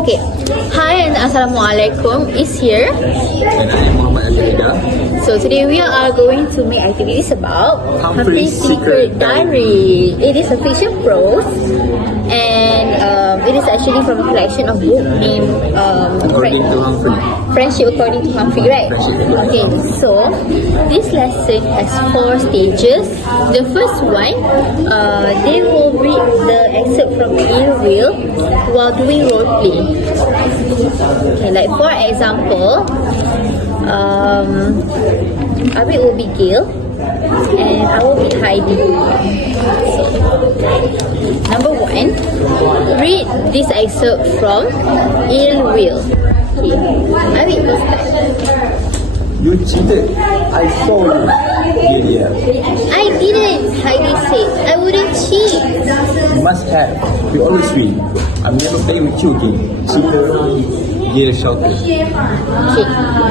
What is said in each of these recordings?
Okay. Hi and Assalamualaikum is here. And I am Muhammad Al-Ida. So today we are going to make activities about Humphrey's Secret Diary. It is a fiction prose and it is actually from a collection of book named According to Humphrey. Friendship According to Humphrey, right? Okay, so this lesson has 4 stages. The first one, they will read the excerpt from Ill Will while doing role play. Okay, like for example, Abi will be Gail and I will be Heidi. So, number 1, read this excerpt from Ill Will. Okay, Abi will start. You cheated. I saw you. Yeah. I didn't, Heidi said. I wouldn't cheat. You must have. You always win. I'm never playing with you again. Cheater. Gail shouted. Okay,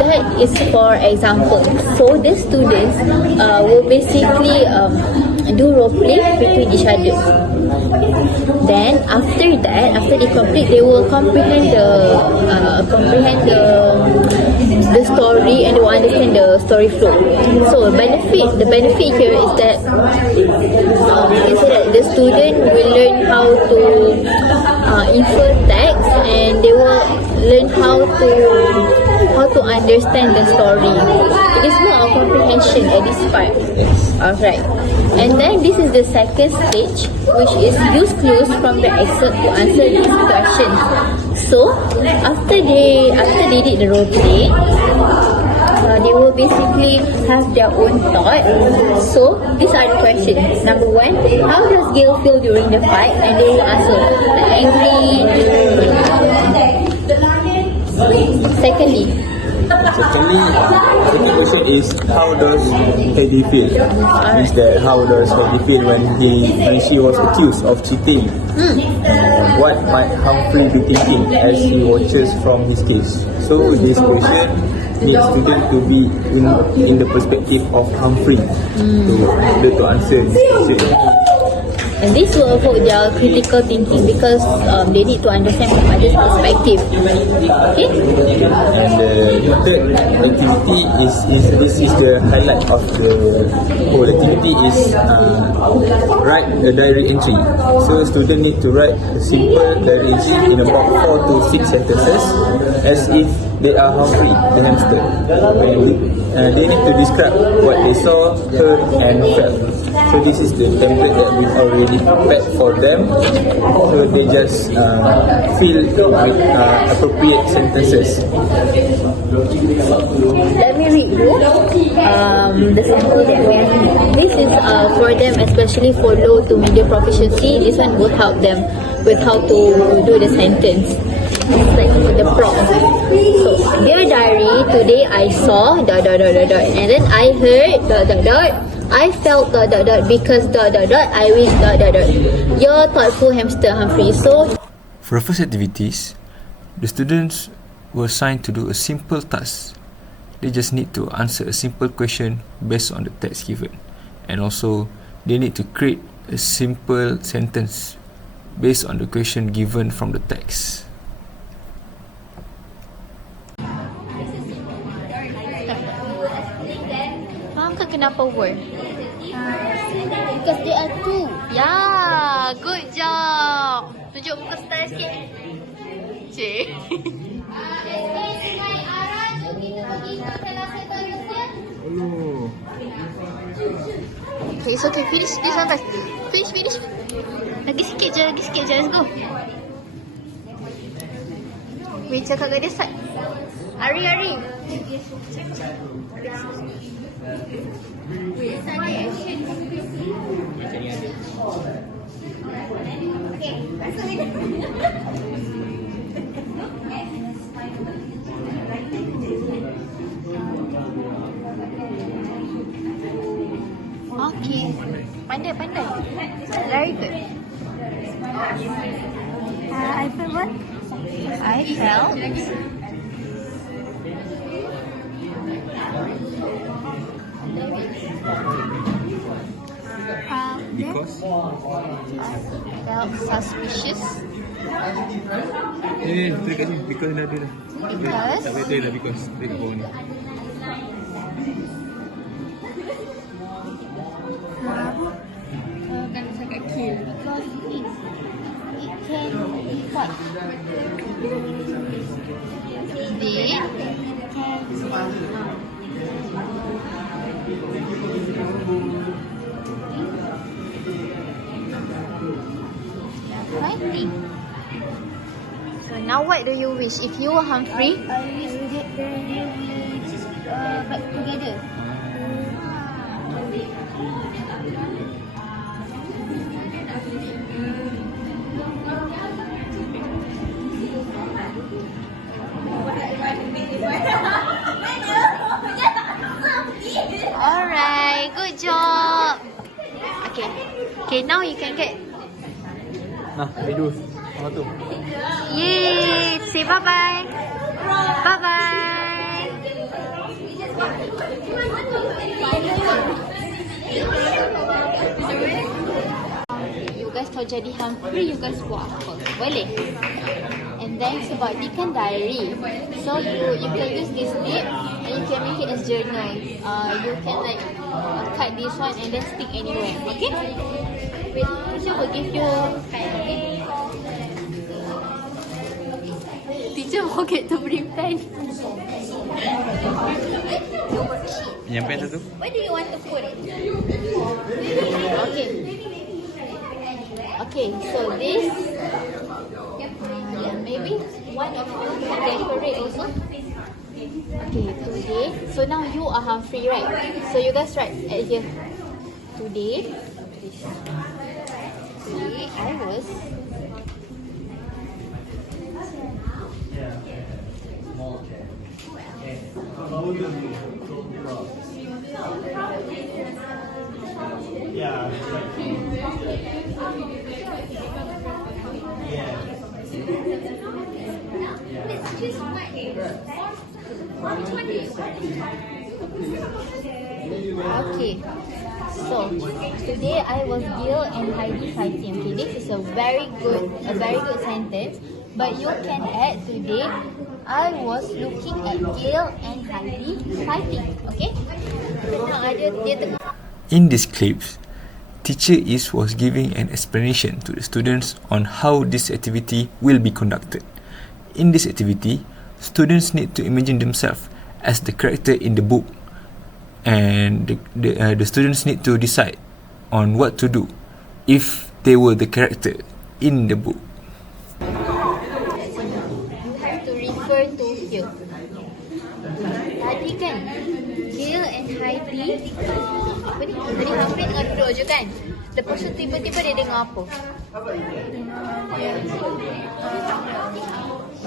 that is for example. So the students will basically do role play between each other. Then after that, after they complete, they will comprehend the story and they will understand the story flow. So the benefit here is that the student will learn how to infer text and they will learn how to understand the story. It is more of comprehension at this part. Alright. And then this is the second stage, which is use clues from the excerpt to answer these questions. So after they did the role play, they will basically have their own thought. So these are the questions. Number 1, how does Gail feel during the fight? And they will answer angry. Secondly, the question is how does Heidi feel? Means that how does Heidi feel when she was accused of cheating? What might Humphrey be thinking as he watches from his case? So this question needs student to be in the perspective of Humphrey to answer this question. and this will evoke their critical thinking because they need to understand from others' perspective. Okay? And the third activity is the highlight of the whole activity is write a diary entry. So students need to write a simple diary entry in about 4 to 6 sentences as if they are Humphrey, the hamster. They need to describe what they saw, heard and felt. So this is the template that we already prepared for them. So they just fill with appropriate sentences. Let me read you the sample that we have. This is for them, especially for low to medium proficiency. This one will help them with how to do the sentence. It's like the prompt. So, dear diary, today I saw ... and then I heard ... I felt ... because ... I wish ... Your thoughtful hamster, Humphrey. So for the first activities, the students were assigned to do a simple task. They just need to answer a simple question based on the text given, and also they need to create a simple sentence based on the question given from the text. faham kan kenapa were? Because they are 2. Yeah, good job. Tunjuk muka style sikit. Cik. Okay, it's okay. Finish this one first. Finish. Lagi sikit je. Let's go. Wait, cakap kat dia start. Hari. Okay. Pandai. Very good. I felt what? I felt Because? Felt suspicious. Dekat sini. Because dah ada dah. Because? Tak betul lah because. Dekat bawah ni. Kan sangat kill. Because it can fight. They fighting. So now what do you wish? If you were Humphrey, I wish that they will back together. Alright, good job. Okay, now you can get. Nah, video. Apa tu? Yay! Say bye bye. Bye bye. You guys kalau jadi Humphrey, you guys buat apa? Boleh? And then sebab ni kan diary, so you can use this tip and you can make it as journal. You can like cut this one and then stick anywhere. Okay? Wait, teacher will give you pen. Okay? Teacher forget to bring pen. Yang pen tu? Where do you want to put it? Okay, so this, maybe one of you can decorate also. Okay, today. So now you are Humphrey, right? So you guys write at here. Today I was. Okay, so today I was Gil and Heidi fighting. Okay, this is a very good sentence. But you can add today I was looking at Gil and Heidi fighting. Okay? Now ada dia tengah. In this clips, teacher Is was giving an explanation to the students on how this activity will be conducted. In this activity, students need to imagine themselves as the character in the book, and the students need to decide on what to do if they were the character in the book. You have to refer to here. Tadi kan Gil and Heidi apa ni? Tadi Humphrey tengah duduk je kan. Lepas tu tiba-tiba dia dengar apa?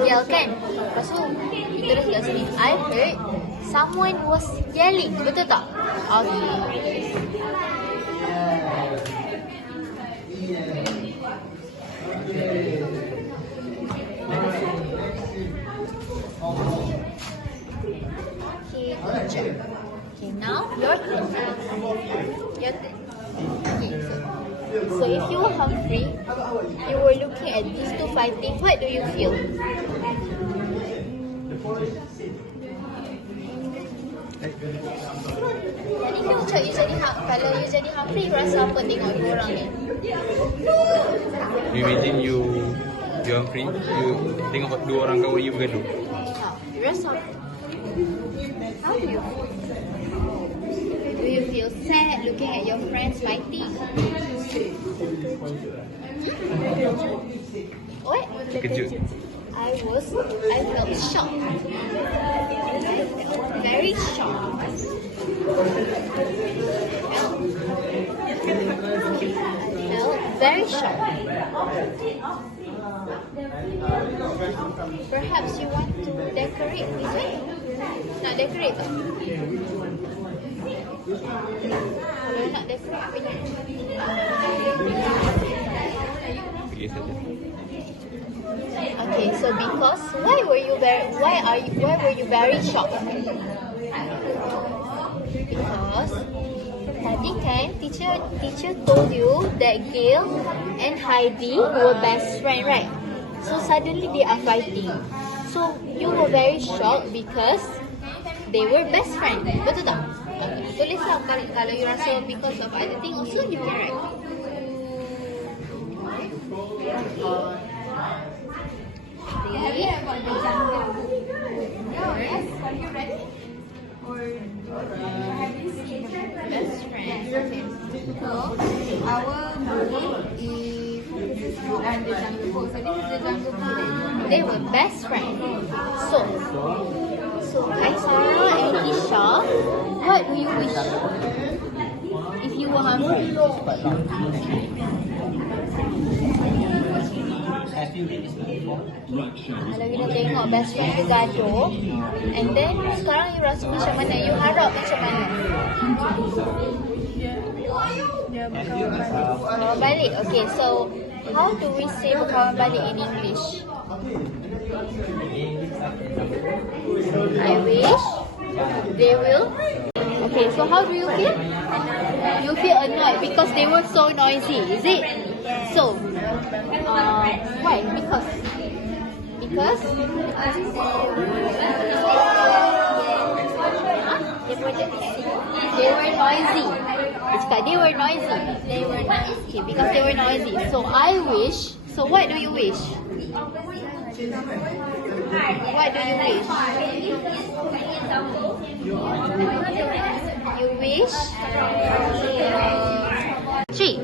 Yell kan? Lepas tu ditulis kat sini, I heard someone was yelling. Betul tak? Okay. Okay, good job. Okay, now your turn. Your turn. Okay, so if you were Humphrey, you were looking at these two fighting, what do you feel? Jadi kan macam you jadi kalau you jadi Humphrey, you rasa apa tengok dua orang ni? Imagine you Humphrey, you tengok dua orang kawan you bergaduh. You rasa apa? How do you feel? Do you feel sad looking at your friends fighting? What? Terkejut. I felt shocked. Very shocked. I felt very shocked. Perhaps you want to decorate this way? Nak decorate tak? Kalau nak decorate apa ni? Pergi saja. Okay, so because why were you very shocked? Because Tadi kan teacher told you that Gail and Heidi were best friend, right? So suddenly they are fighting. So you were very shocked because they were best friend. Betul tak? Tulislah kalau you rasa because of other thing also you can write. Best friend. Okay. So our movie is the Jungle Book. So this is the Jungle Book. They were best friends. So Kaisara and Isha, what do you wish if you were hungry? Kalau you dah tengok best friend dia gaduh, and then sekarang you rasa macam mana? You harap macam mana? Berkawan balik. Okay, so how do we say berkawan balik in English? I wish they will. Okay, so how do you feel? You feel annoyed because they were so noisy, is it? So, why? Because they were noisy. They were noisy. Okay, because they were noisy. So I wish. So what do you wish? What do you wish? You wish? 3.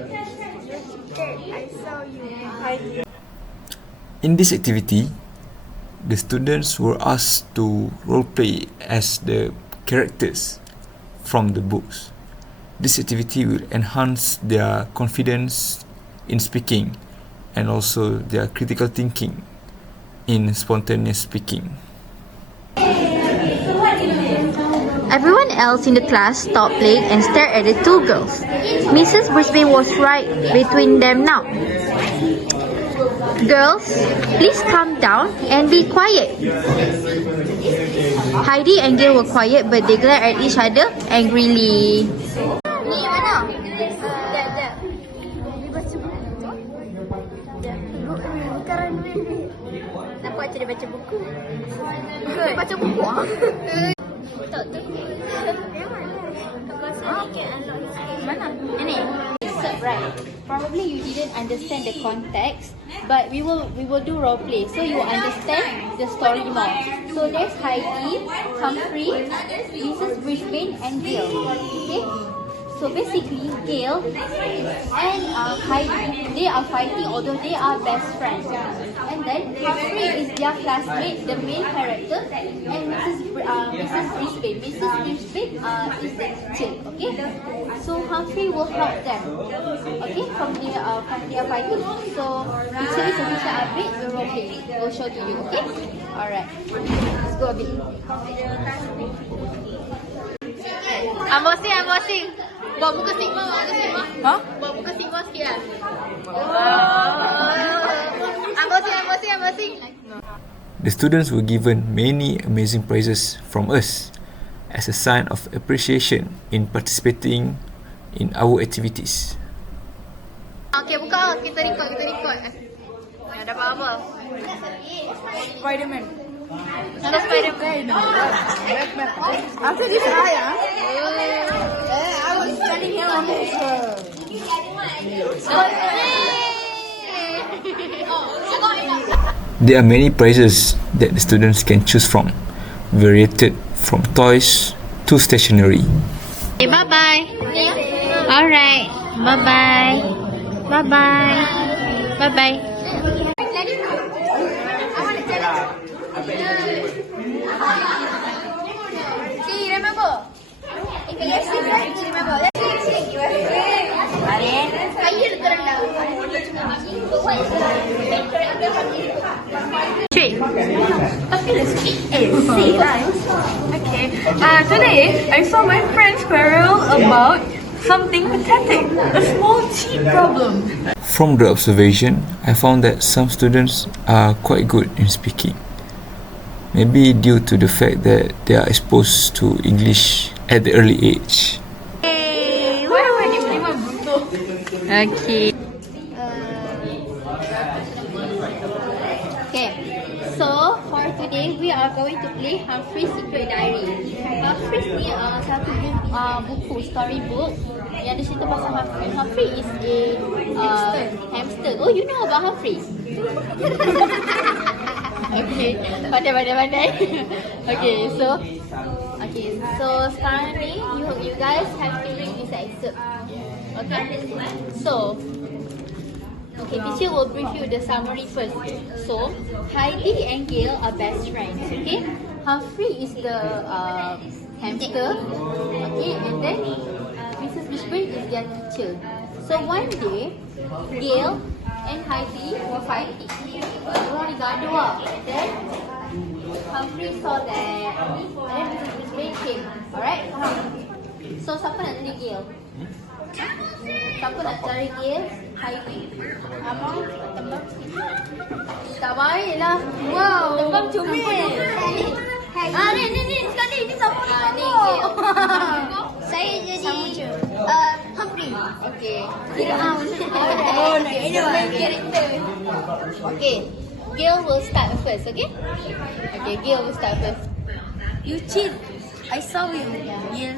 In this activity, the students were asked to roleplay as the characters from the books. This activity will enhance their confidence in speaking and also their critical thinking in spontaneous speaking. Everyone else in the class stopped playing and stared at the two girls. Mrs. Brisbane was right between them now. Girls, please calm down and be quiet. Heidi and Gail were quiet but they glared at each other angrily. Ni mana? Nampak macam dia baca buku. Dia baca buku ah? Tak tahu. Mana? Ini. Right. Probably you didn't understand the context, but we will do role play, so you understand the story more. So there's Heidi, Humphrey, Mrs. Brisbane, and Gail. Okay. So basically, Gail and Heidi, they are fighting although they are best friends. And then Humphrey is their classmate, the main character, and Mrs. Brisbane. Mrs. Brisbane is the teacher. Okay. So Humphrey will help them. Okay, from their fighting. So teacher is official update. The role play will show to you. Okay. Alright. Let's go a bit. Emosi. Bawa buka stigma. Ha? Bawa buka stigma sikit lah. Emosi. The students were given many amazing prizes from us as a sign of appreciation in participating in our activities. Okay, buka. Kita record. Dapat apa? Spider-Man. Ada Spider-Man. Batman. After this ayah, I was studying here on his There are many prizes that the students can choose from, varied from toys to stationery. Okay, bye-bye. Alright. Bye-bye. See, remember? If you see right, remember. Okay. Today I saw my friends quarrel about something pathetic, a small cheat problem. From the observation, I found that some students are quite good in speaking. Maybe due to the fact that they are exposed to English at the early age. Hey, Okay. Okay, so for today we are going to play Humphrey's Secret Diary. Humphrey's ni satu buku storybook yang ada cerita pasal Humphrey. Humphrey is a hamster. Oh, you know about Humphrey? Okay, pandai. Okay, so sekarang ni you guys have to read this excerpt. Okay, so. Okay, teacher will brief you the summary first. So, Heidi and Gail are best friends. Okay, Humphrey is the hamster. Okay, and then Mrs. Brisbane is their teacher. So one day, Gail and Heidi were fighting. Orang gaduh lah. Then Humphrey saw that, and then Mrs. Brisbane came. Alright, so siapa nak jadi Gail? Siapa nak cari Gail? Heidi. Abang tembak sikit. Tak baik lah. Wow. Tembak comel. Ni sekali. Ni sama ni Gail. Saya jadi Humphrey. Okay. Oh, nak main karakter. Okay. Gail will start first, okay? Okay, Gail will start first. You cheat. I saw you. Yeah.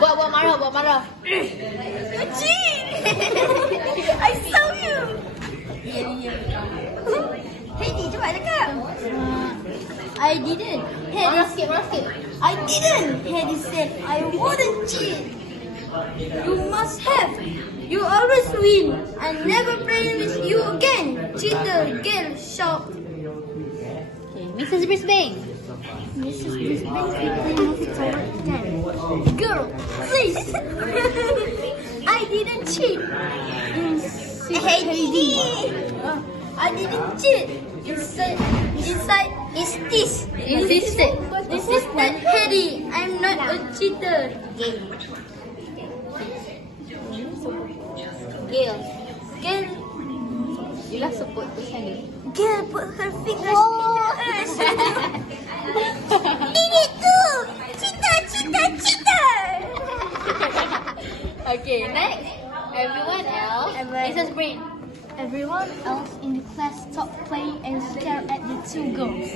Buat marah. You cheat. I saw you. Yeah. Heidi, cepat cakap. I didn't. Marah sikit. I didn't. Heidi said, I wouldn't cheat. You must have. You always win. I never play with you again. Cheater, Gail shout. Okay, Mrs. Brisbane. Mrs. Brisbane quickly moved forward again. Girl, please. I didn't cheat. Heidi. I didn't cheat. Inside is this. Insisted. This is not Heidi. I'm not a cheater. Gail. Gail. You lah sebut tulisan dia. Gail put her fingers in her ears. Did it too. Cheater. Okay, next. Everyone else. Mrs. Brain. Everyone else in the class stopped playing and stared at the two girls.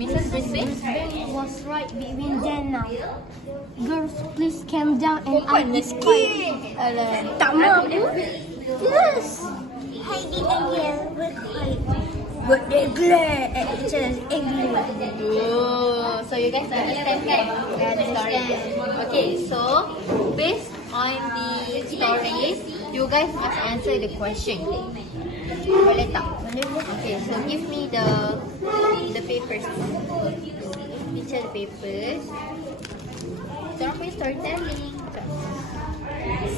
Mrs. Brisbane. Brisbane was right between them now. Girls, please calm down and I is quiet. Tak mau. Yes. Heidi and Gail were quiet, but they glared at each other angrily. Oh, so you guys understand kan? The story. Okay, so based on the story, you guys must answer the question. Boleh tak? Okay, so give me the papers. Picture the papers. Korang punya storytelling.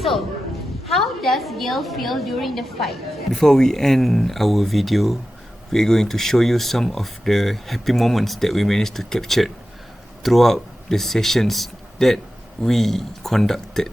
So, how does Gail feel during the fight? Before we end our video, we're going to show you some of the happy moments that we managed to capture throughout the sessions that we conducted.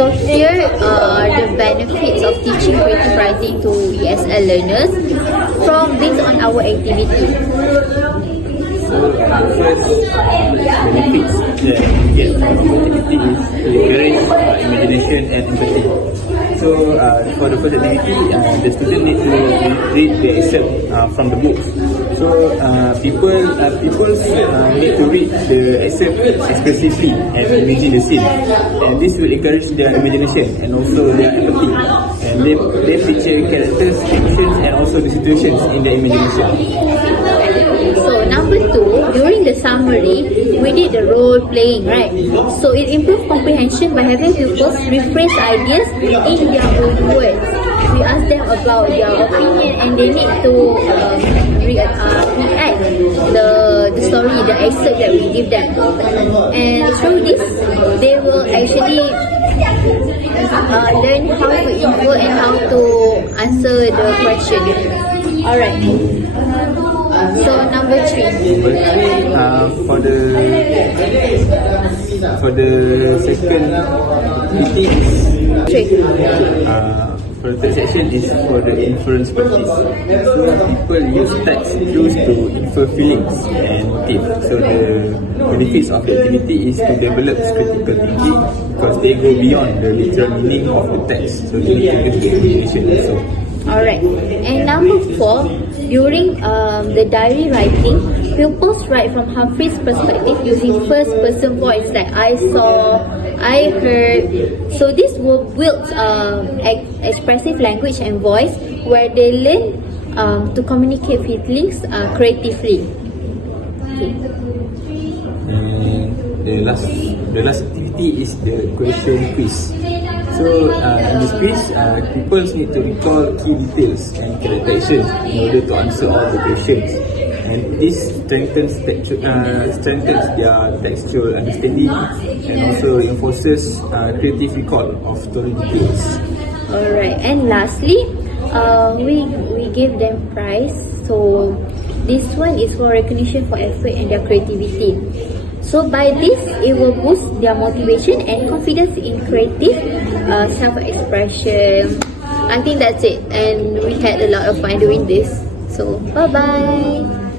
So here are the benefits of teaching creative writing to ESL learners based on our activity. Benefits that you get from activity is to encourage imagination and empathy. So for the first activity, the student need to read the excerpt from the books. So people need to read the excerpt expressively and imagine the scene, and this will encourage their imagination and also their empathy, and they picture characters, actions, and also the situations in their imagination. So number 2, during the summary, we did the role playing, right? So it improved comprehension by having pupils rephrase ideas in their own words. We ask them about their opinion, and they need to react the story, the excerpt that we give them. And through this, they will actually learn how to input and how to answer the question. Alright. So number 3. For the second meeting for the third section is for the inference practice. So people use text clues to infer feelings and motive. So the benefits of the activity is to develop critical thinking because they go beyond the literal meaning of the text. So they need to get imagination also. Alright. And number 4, during the diary writing, pupils write from Humphrey's perspective using first person voice, like I saw, I heard. So this will build expressive language and voice where they learn to communicate feelings creatively. Okay. And the last activity is the question quiz. So in this quiz, pupils need to recall key details and characterizations in order to answer all the questions. And this strengthens their textual understanding and also reinforces creative recall of story details. Alright, and lastly, we give them prize. So this one is for recognition for effort and their creativity. So by this, it will boost their motivation and confidence in creative self-expression. I think that's it, and we had a lot of fun doing this. So bye bye.